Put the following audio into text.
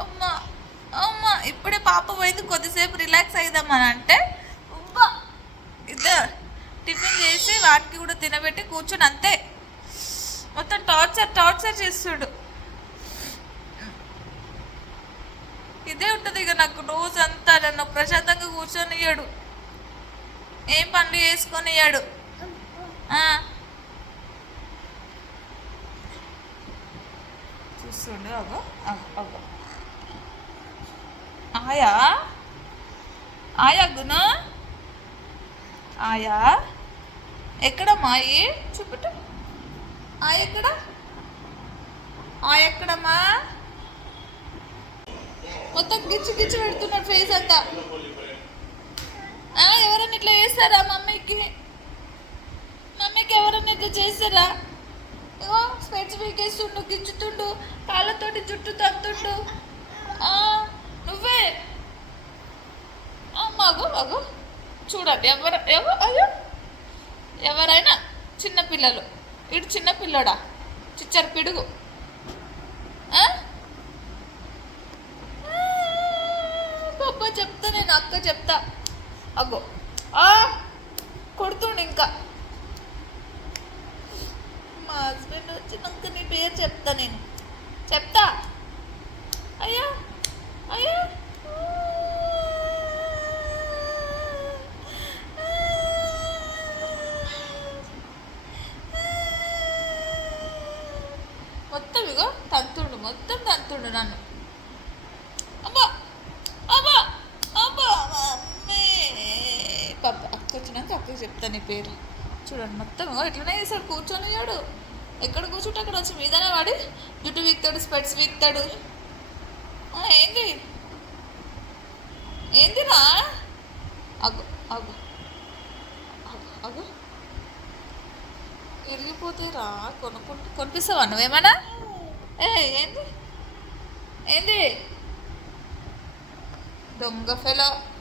అమ్మ అమ్మ ఇప్పుడే పాప పోయింది కొద్దిసేపు రిలాక్స్ అయిదామని అంటే ఉబ్బా ఇద్దరు టిఫిన్ చేసి వాటికి కూడా తినబెట్టి కూర్చొని అంతే. మొత్తం టార్చర్ టార్చర్ చేస్తుడు. ఇదే ఉంటుంది ఇక నాకు రోజంతా నన్ను ప్రశాంతంగా కూర్చొని ఇయ్యాడు ఏం పనులు చేసుకొని ఇయ్యాడు చూస్తుండు అగో అగో ఆయా? ఆయా గుణ ఆయా? ఎక్కడ మాయి చూపెట్టు. ఆయ ఎక్కడ? ఆయ ఎక్కడమ్మా? మొత్తం గిచ్చి గిచ్చి పెడుతున్నాడు ఫేస్ అంతా. ఆ, ఎవరైనా ఇట్లా చేస్తారా మమ్మీకి? మమ్మీకి ఎవరైనా ఇట్లా చేస్తారా? ఇగో స్పెట్స్ పీకేస్తుండు గిచ్చుతుండు కాళ్ళతోటి జుట్టు తగ్గుతుండు ఆ, నువ్వే. మగు మగు. చూడండి ఎవరు ఎవరు అయ్యో. ఎవరైనా చిన్నపిల్లలు ఇటు చిన్నపిల్లడా చిచ్చర పిడుగు. ఆ? చెప్తా నేను అక్క చెప్తా. అబ్బో ఆ కొడుతుండు ఇంకా. వచ్చినాక చెప్తా నేను. చెప్తా. అయ్యా అయ్యా. మొత్తం ఇగో తంతుండు మొత్తం తంతుండు నన్ను. అబ్బా అబ్బా అబ్బా పాప అక్క వచ్చినాక అక్కకి చెప్తాను నీ పేరు. చూడండి మొత్తం ఇట్లనే చేశాడు కూర్చొని అయ్యాడు. ఎక్కడ కూర్చుంటే అక్కడ వచ్చి మీదనే వాడి. జుట్టు వీక్తాడు స్పెట్స్ వీక్తాడు. ఏంది? ఏందిరా అగు అగు అగు అగ్గు రా కొనుక్కుంటు కొనిపిస్తావా నువ్వేమన్నా ఏ ఏంది? ఏంది? దొంగ ఫెలో.